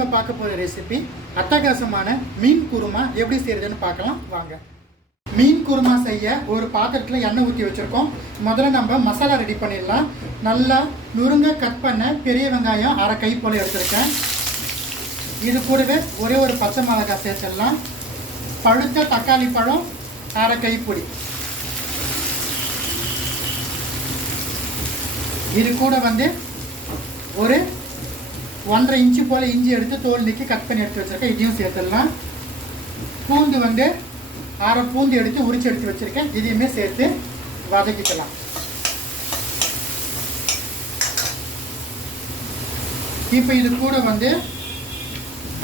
நம்ம பார்க்க போகிற ரெசிபி அட்டகாசமான மீன் குருமா எப்படி செய்கிறதுன்னு பார்க்கலாம் வாங்க. மீன் குருமா செய்ய ஒரு பாத்திரத்தில் எண்ணெய் ஊற்றி வச்சுருக்கோம். முதல்ல நம்ம மசாலா ரெடி பண்ணிடலாம். நல்லா நுருங்க கட் பண்ண பெரிய வெங்காயம் அரை கை போல் எடுத்துருக்கேன். இது கூடவே ஒரே ஒரு பச்சை மிளகாய் சேர்த்துடலாம். பழுத்த தக்காளி பழம் அரை கைப்பிடி. இது கூட ஒரு 1.5 இன்ச்சு போல் இஞ்சி எடுத்து தோல் நீக்கி கட் பண்ணி எடுத்து வச்சுருக்கேன். இதையும் சேர்த்துடலாம். பூண்டு அரை பூண்டு எடுத்து உரிச்சு எடுத்து வச்சுருக்கேன். இதையுமே சேர்த்து வதக்கிக்கலாம். இப்போ இது கூட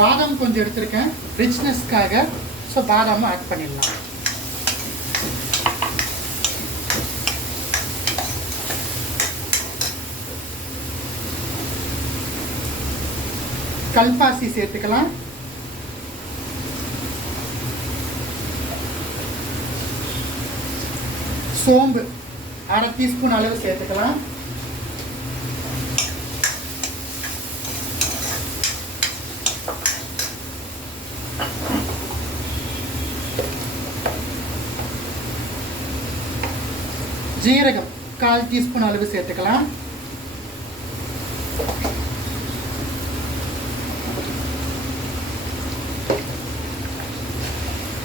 பாதாம் கொஞ்சம் எடுத்துருக்கேன் ரிச்னஸ்க்காக. ஸோ பாதாமும் ஆட் பண்ணிடலாம். கல்பாசி சேர்த்துக்கலாம். சோம்பு அரை டீஸ்பூன் அளவு சேர்த்துக்கலாம். ஜீரகம் 1/4 டீஸ்பூன் அளவு சேர்த்துக்கலாம்.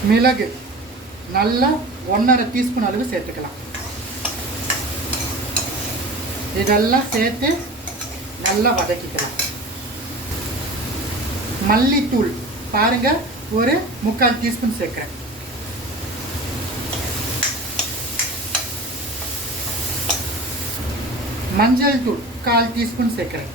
மிளகு நல்லா 1.5 டீஸ்பூன் அளவு சேர்த்துக்கலாம். இதெல்லாம் சேர்த்து நல்லா வதக்கிக்கலாம். மல்லித்தூள் பாருங்க ஒரு 3/4 டீஸ்பூன் சேர்க்கிறேன். மஞ்சள் தூள் 1/4 டீஸ்பூன் சேர்க்கிறேன்.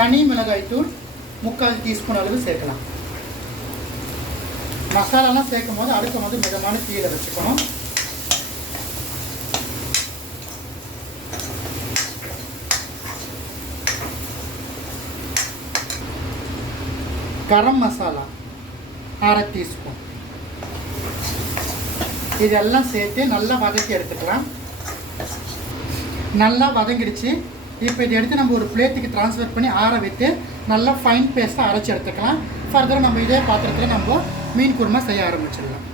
தனி மிளகாய் தூள் 3/4 டீஸ்பூன் அளவு சேர்க்கலாம். மசாலாலாம் சேர்க்கும் போது அடுத்த மிதமான தீயில வச்சுக்கணும். கரம் மசாலா அரை டீஸ்பூன். இதெல்லாம் சேர்த்து நல்லா வதக்கி எடுத்துக்கலாம். நல்லா வதங்கிடுச்சு. இப்போ இதை எடுத்து நம்ம ஒரு பிளேட்டுக்கு ட்ரான்ஸ்ஃபர் பண்ணி ஆற வைத்து நல்லா ஃபைன் பேஸ்ட்டாக அரைச்சி எடுத்துக்கலாம். ஃபர்தராக நம்ம இதே பாத்திரத்தில் நம்ம மீன் குருமா செய்ய ஆரம்பிச்சிடலாம்.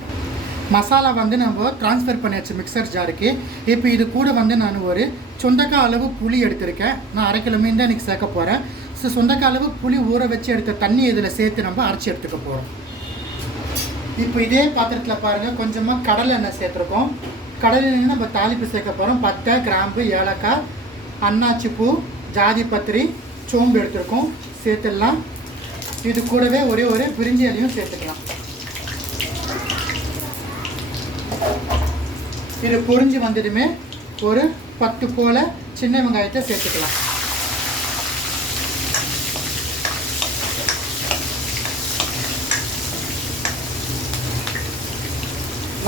மசாலா நம்ம ட்ரான்ஸ்ஃபர் பண்ணியாச்சு மிக்சர் ஜாருக்கு. இப்போ இது கூட நான் ஒரு சொந்தக்காய் அளவு புளி எடுத்திருக்கேன். நான் 1/2 கிலோ மீன் தான் இன்றைக்கி சேர்க்க போகிறேன். ஸோ சொந்தக்காய் அளவு புளி ஊற வச்சு எடுத்த தண்ணி இதில் சேர்த்து நம்ம அரைச்சி எடுத்துக்க போகிறோம். இப்போ இதே பாத்திரத்தில் பாருங்கள் கொஞ்சமாக கடலை எண்ணெய் சேர்த்துருக்கோம். கடலை எண்ணெய் நம்ம தாளிப்பு சேர்க்க போகிறோம். பட்டை, கிராம்பு, ஏலக்காய், அன்னாச்சி பூ, ஜாதி பத்திரி, சோம்பு எடுத்துருக்கோம் சேர்த்துடலாம். இது கூடவே ஒரு பிரிஞ்சி இலையும் சேர்த்துக்கலாம். இது பொரிஞ்சு வந்ததுமே ஒரு 10 போல சின்ன வெங்காயத்தை சேர்த்துக்கலாம்.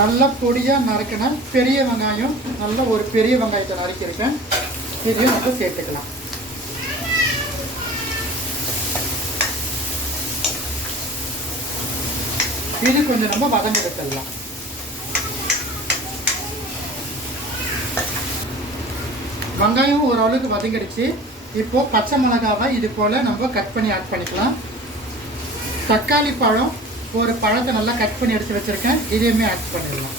நல்லா பொடியாக நறுக்கின பெரிய வெங்காயம், நல்ல ஒரு பெரிய வெங்காயத்தை நறுக்கியிருக்கேன். இதையும் நம்ம சேர்த்துக்கலாம். இது கொஞ்சம் நம்ம வதங்க வைக்கலாம். வெங்காயம் ஓரளவுக்கு வதங்கிடுச்சு. இப்போ பச்சை மிளகாவை இது போல நம்ம கட் பண்ணி ஆட் பண்ணிக்கலாம். தக்காளி பழம் ஒரு பழத்தை நல்லா கட் பண்ணி எடுத்து வச்சிருக்கேன். இதையுமே ஆட் பண்ணிடலாம்.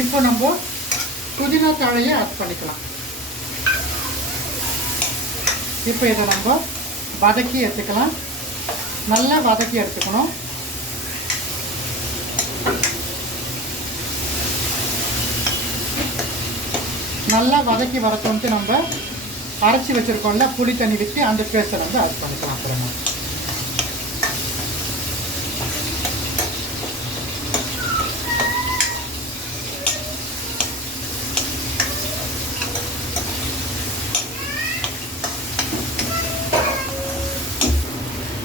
இப்போ நம்ம புதினா தழையை ஆட் பண்ணிக்கலாம். இப்போ இதை நம்ம வதக்கி எடுத்துக்கலாம். நல்லா வதக்கி எடுத்துக்கணும். நல்லா வதக்கி வரத்தோன்ட்டு நம்ம அரைச்சி வச்சுருக்கோம்ல புளி தண்ணி விட்டு அந்த பேஸ்ட்டை ஆட் பண்ணிக்கலாம். அப்புறமா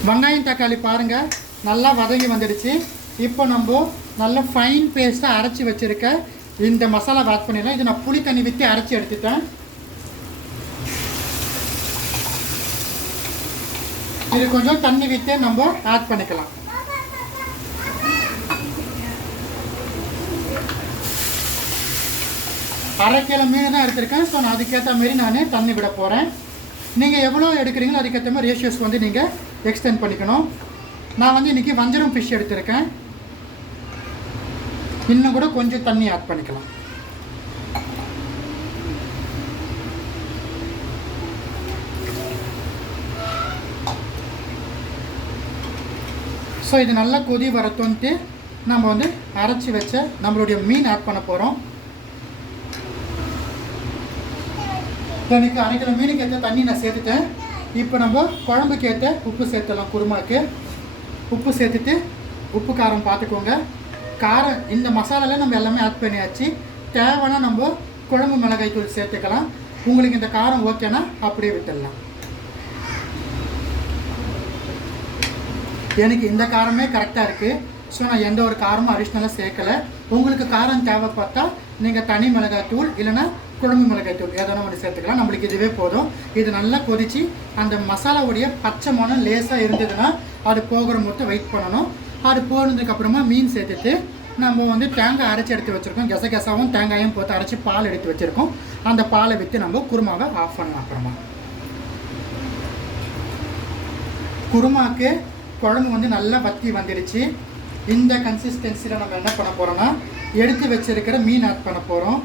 வெங்காயம் தக்காளி பாருங்கள் நல்லா வதங்கி வந்துடுச்சு. இப்போ நம்ம நல்ல ஃபைன் பேஸ்ட்டாக அரைச்சி வச்சுருக்க இந்த மசாலா ஆட் பண்ணிடலாம். இது நான் புளி தண்ணி விட்டு அரைச்சி எடுத்துட்டேன். இது கொஞ்சம் தண்ணி விட்டு நம்ம ஆட் பண்ணிக்கலாம். அரை கிலோ மீன் தான் எடுத்திருக்கேன். ஸோ நான் அதுக்கேற்ற மாரி நான் தண்ணி விட போகிறேன். நீங்கள் எவ்வளோ எடுக்கிறீங்களோ அதுக்கேற்ற மாதிரி ரேஷியோஸ் வந்து நீங்கள் எக்ஸ்டெண்ட் பண்ணிக்கணும். நான் வந்து இன்றைக்கி வஞ்சரம் ஃபிஷ் எடுத்திருக்கேன். இன்னும் கூட கொஞ்சம் தண்ணி ஆட் பண்ணிக்கலாம். ஸோ இது நல்லா கொதி வரத்தோன்ட்டு நம்ம வந்து அரைச்சி வச்ச நம்மளுடைய மீன் ஆட் பண்ண போகிறோம். எனக்கு அரை கிலோ மீனுக்கு ஏற்ற தண்ணி நான் சேர்த்துட்டேன். இப்போ நம்ம குழம்புக்கு ஏற்ற உப்பு சேர்த்துடலாம். குருமாவுக்கு உப்பு சேர்த்துட்டு உப்பு காரம் பார்த்துக்கோங்க. காரம் இந்த மசாலாவில் நம்ம எல்லாமே ஆட் பண்ணியாச்சு. தேவைன்னா நம்ம குழம்பு மிளகாய் தூள் சேர்த்துக்கலாம். உங்களுக்கு இந்த காரம் ஓகேனா அப்படியே விட்டுடலாம். எனக்கு இந்த காரமே கரெக்டாக இருக்குது. ஸோ நான் எந்த ஒரு காரமும் அடிஷ்னலாக சேர்க்கலை. உங்களுக்கு காரம் தேவைப்பட்டால் நீங்கள் தனி மிளகாய் தூள் இல்லைன்னா குழம்பு மிளகாய் தூள் எதனா ஒன்று சேர்த்துக்கலாம். நம்மளுக்கு இதுவே போதும். இது நல்லா கொதித்து அந்த மசாலாவுடைய பச்சை மணம் லேசாக இருந்ததுன்னா அது போகிற மொத்தம் வெயிட் பண்ணணும். அது போனதுக்கப்புறமா மீன் சேர்த்துட்டு நம்ம வந்து தேங்காய் அரைச்சி எடுத்து வச்சுருக்கோம். கெசாவும் தேங்காயும் போட்டு அரைச்சி பால் எடுத்து வச்சுருக்கோம். அந்த பாலை விற்று நம்ம குருமாவை ஆஃப் பண்ணலாம். அப்புறமா குருமாவுக்கு குழம்பு வந்து நல்லா வத்தி வந்துடுச்சு. இந்த கன்சிஸ்டன்சியில் நம்ம என்ன பண்ண போகிறோம்னா எடுத்து வச்சிருக்கிற மீன் ஆட் பண்ண போகிறோம்.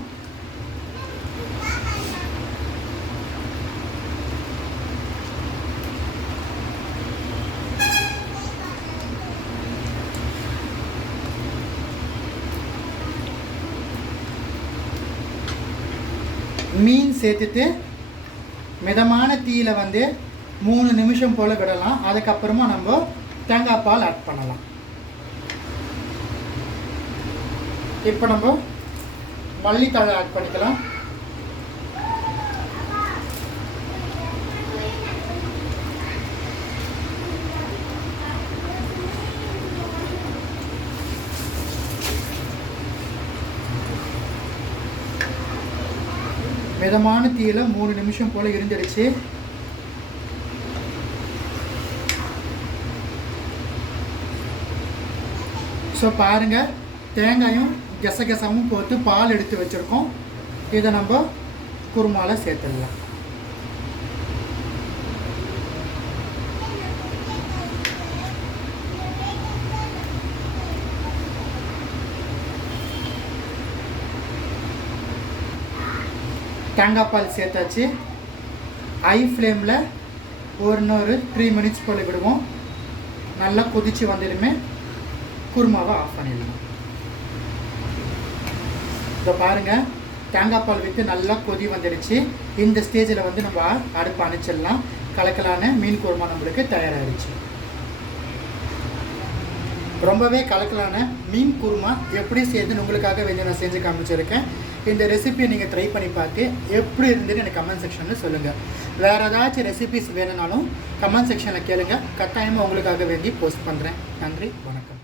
மீன் சேர்த்துட்டு மிதமான தீயில வந்து 3 நிமிஷம் போல் விடலாம். அதுக்கப்புறமா நம்ம தேங்காய் பால் ஆட் பண்ணலாம். இப்போ நம்ம மல்லித்தழை ஆட் பண்ணிக்கலாம். மிதமான தீயில 3 நிமிஷம் போல் இருந்துடுச்சு. ஸோ பாருங்கள், தேங்காயும் கெசகெசாவும் போட்டு பால் எடுத்து வச்சுருக்கோம். இதை நம்ம குருமாவில் சேர்த்துடலாம். தேங்காய் பால் சேர்த்தாச்சு. ஹை ஃப்ளேமில் இன்னொரு 3 மினிட்ஸ் போல் விடுவோம். நல்லா கொதித்து வந்ததுமே குருமாவை ஆஃப் பண்ணிடலாம். இப்போ பாருங்கள், தேங்காய் பால் விட்டு நல்லா கொதி வந்துடுச்சு. இந்த ஸ்டேஜில் வந்து நம்ம அடுப்பு அணைச்சிடலாம். கலக்கலான மீன் குருமா நம்மளுக்கு தயாராகிடுச்சு. ரொம்பவே கலக்கலான மீன் குருமா எப்படி செய்யுதுன்னு உங்களுக்காக வேண்டிய நான் செஞ்சு காமிச்சிருக்கேன். இந்த ரெசிபியை நீங்கள் ட்ரை பண்ணி பார்த்து எப்படி இருந்துன்னு எனக்கு கமெண்ட் செக்ஷனில் சொல்லுங்கள். வேறு ஏதாச்சும் ரெசிபிஸ் வேணும்னாலும் கமெண்ட் செக்ஷனில் கேளுங்கள். கட்டாயமாக உங்களுக்காக வேண்டி போஸ்ட் பண்ணுறேன். நன்றி, வணக்கம்.